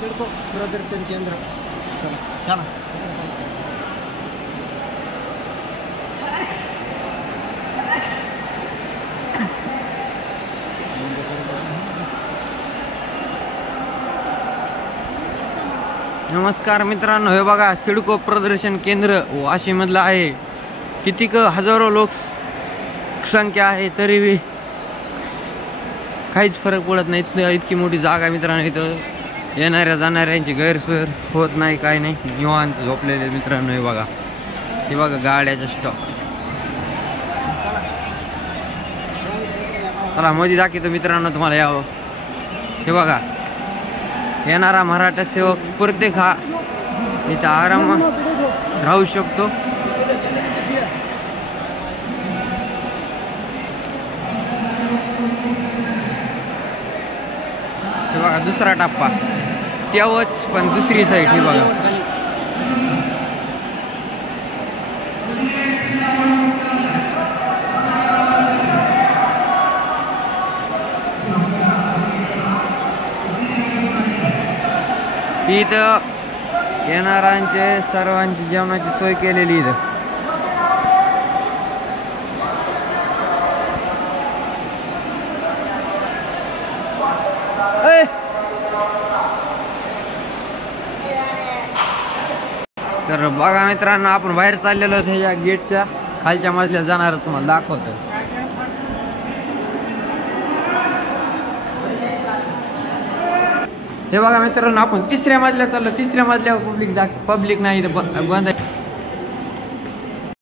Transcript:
सिडको प्रदर्शन केंद्र. चला चला. नमस्कार मित्रांनो, हे बघा सिडको प्रदर्शन केंद्र वाशीमधलं आहे. कितीक हजारो लोकसंख्या आहे तरी बी काहीच फरक पडत नाही. इतकी मोठी जागा मित्रांनो. इथं येणाऱ्या जाणाऱ्यांची गैरसोय होत नाही, काही नाही. निवांत झोपलेले मित्रांनो. हे बघा गाड्याचा स्टॉक. चला मध्ये दाखवतो मित्रांनो तुम्हाला. यावं हे बघा, येणारा मराठा सेवक प्रत्येक हा इथं आरामात राहू शकतो. हे बघा दुसरा टप्पा, तेव्हाच पण दुसरी साईड. हे बघा इथं येणाऱ्यांचे सर्वांची जेवणाची सोय केलेली. इथं तर बघा मित्रांनो, आपण बाहेर चाललेलो आहोत. ह्या गेटच्या खालच्या मजल्यात जाणार तुम्हाला दाखवतो. हे बघा मित्रांनो, आपण तिसऱ्या मजल्यावर चाललो. तिसऱ्या मजल्यावर पब्लिक नाही, इथं बंद आहे.